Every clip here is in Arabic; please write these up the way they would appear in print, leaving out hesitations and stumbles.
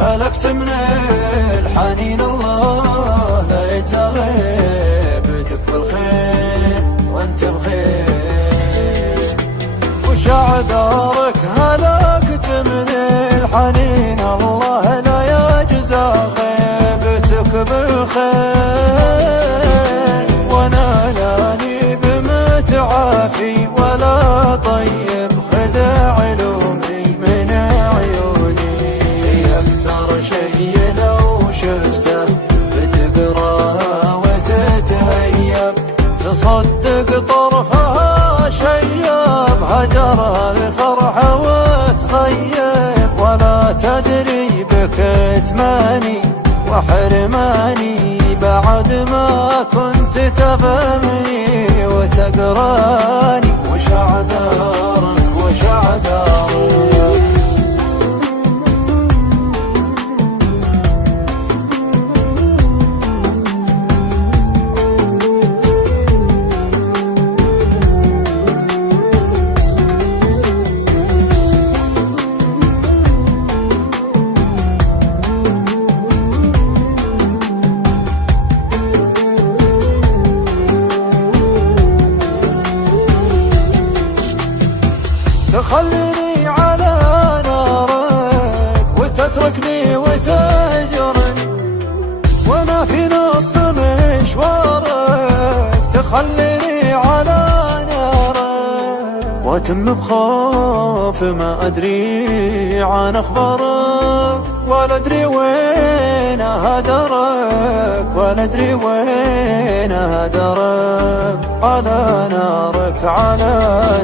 هلكت من الحنين، الله لا يجزى غيبتك بالخير وانت بخير. وش اعذارك هلكت من الحنين، الله لا يجزى غيبتك بالخير. وانا لاني بمتعافي ولا طيب، خذ علومي من عيوني. هي اكثر شي لو شفته بتقراها وتتهيب، تصدق طرفها شيب، هجرها الفرحة وتغيب. ولا تدري بكتماني وحرماني بعد ما كنت تفهمني وتقراني. وش اعذارك وش اعذارك؟ تخليني على نارك وتتركني وتهجرني، وانا في نص مشوارك. تخليني على نارك واتم بخوف ما ادري عن اخبارك، ولا ادري وين هدرك، ولا ادري وين هدرك. على نارك على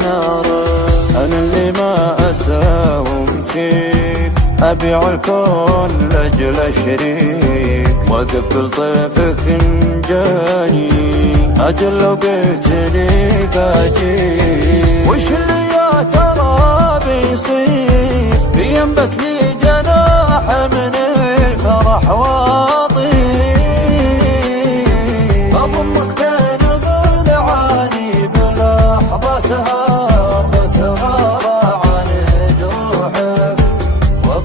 نارك، أنا اللي ما أساوم فيك، أبيع الكون لأجل شريك، وأقبل طيفك إن جاني، أجل لو قلت لي باجيك. وش اللي يا ترى بيصير، بينبت لي جناح من الفرح وأطير، أضمك بين ضلعاني بلحظتها،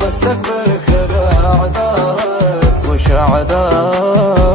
بستقبلك بأعذارك. وش أعذارك؟